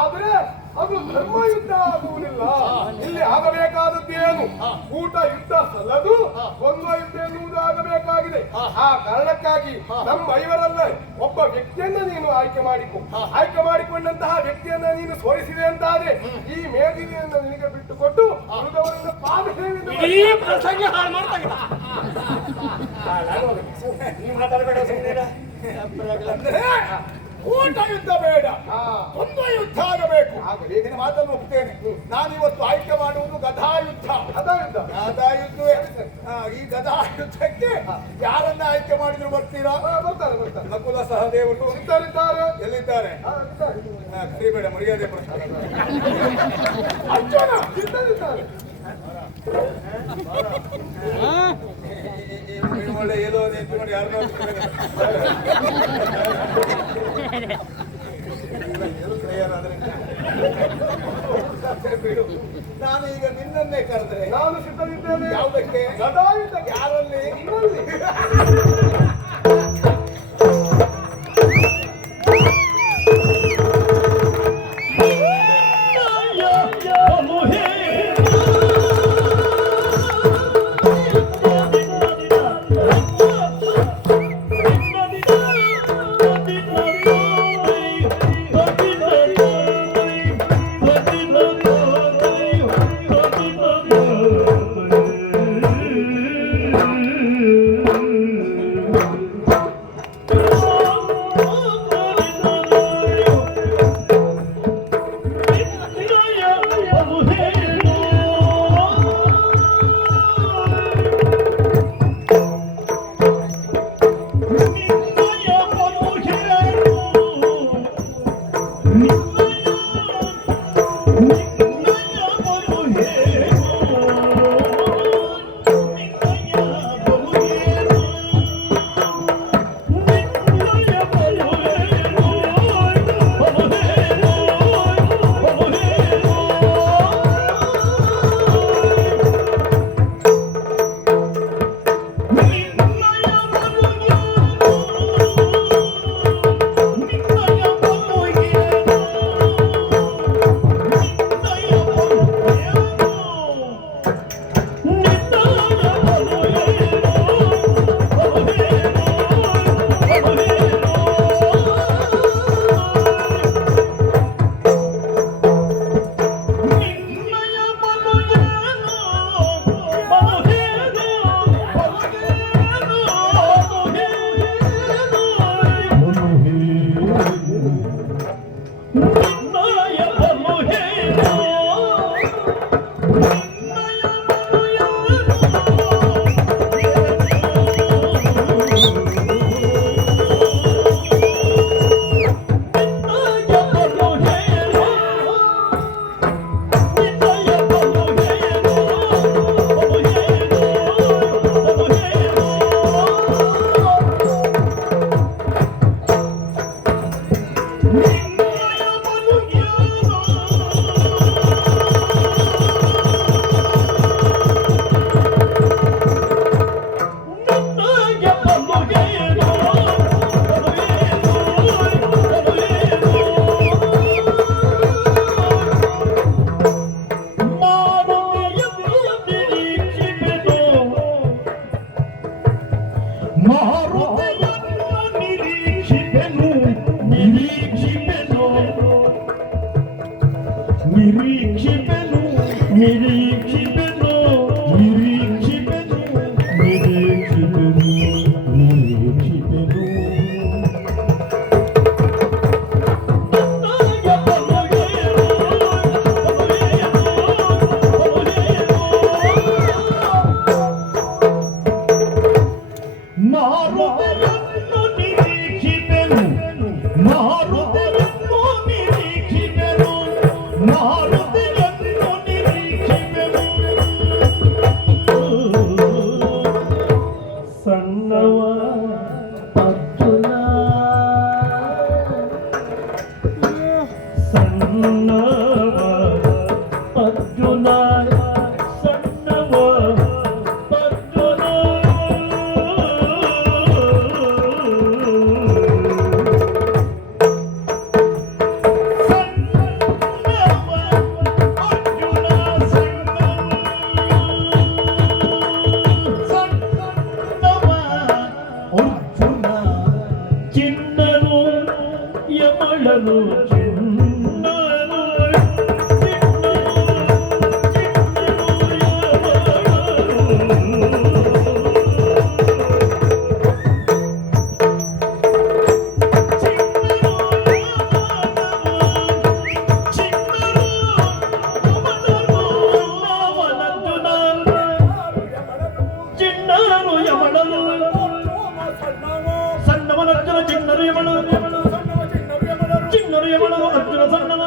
ಆದ್ರೆ ಅದು ಧರ್ಮ ಯುದ್ಧ ಆಗುವುದಿಲ್ಲ. ಇಲ್ಲಿ ಆಗಬೇಕಾದದ್ದೇನು? ಊಟ ಯುದ್ಧ ಸಲ್ಲದು, ದ್ವಂದ್ವ ಯುದ್ಧ ಎನ್ನುವುದು ಆಗಬೇಕಾಗಿದೆ. ಆ ಕಾರಣಕ್ಕಾಗಿ ನಮ್ಮ ಐವರಲ್ಲೇ ಒಬ್ಬ ವ್ಯಕ್ತಿಯನ್ನ ನೀನು ಆಯ್ಕೆ ಮಾಡಿಕೊಂಡಂತಹ ವ್ಯಕ್ತಿಯನ್ನ ನೀನು ಸೋಲಿಸಿದೆ ಅಂತಾದ್ರೆ ಈ ಮೇದಿನಿಯನ್ನು ನಿನಗೆ ಬಿಟ್ಟುಕೊಟ್ಟು ಉಳಿದವರನ್ನ ಪಾದ ಸೇವೆ ಊಟ ಯುದ್ಧ ಬೇಡ, ದ್ವಂದ್ವ ಯುದ್ಧ ಆಗಬೇಕು. ಈಗಿನ ಮಾತನ್ನು ಒಪ್ತೇನೆ. ನಾನಿವತ್ತು ಆಯ್ಕೆ ಮಾಡುವುದು ಗದಾ ಯುದ್ಧ. ಈ ಗದಾ ಯುದ್ಧಕ್ಕೆ ಯಾರನ್ನ ಆಯ್ಕೆ ಮಾಡಿದ್ರು ಬರ್ತೀರಾ? ಬರ್ತಾರೆ. ನಕುಲ ಸಹದೇವರು ಇದ್ದಾರೆ. ಎಲ್ಲಿದ್ದಾರೆ? ಕರಿಬೇಡ, ಮರ್ಯಾದೆ ಪ್ರಶ್ನೆ. ಅರ್ಜುನ ಇದ್ದಾರೆ. ಒಳ್ಳೆ ಏನೋ ನೋಡಿ ಯಾರು ನಾನು ಈಗ ನಿನ್ನನ್ನೇ ಕರೆದ್ರೆ ನಾನು ಸಿದ್ಧವಿದ್ದೇನೆ. ಯಾವುದಕ್ಕೆ? ಗದಾಯುದ್ಧಕ್ಕೆ. ಯಾರಲ್ಲಿ? ಯಮಳನು ಚಿನ್ನನು ಚಿನ್ನರು ಯಮಳನು ಸಣ್ಣವನರ್ಜುನ ಚಿನ್ನರು ಯಮಳು ಚಿನ್ನರು ಯಮಳು ಅರ್ಜುನ ಸಣ್ಣವ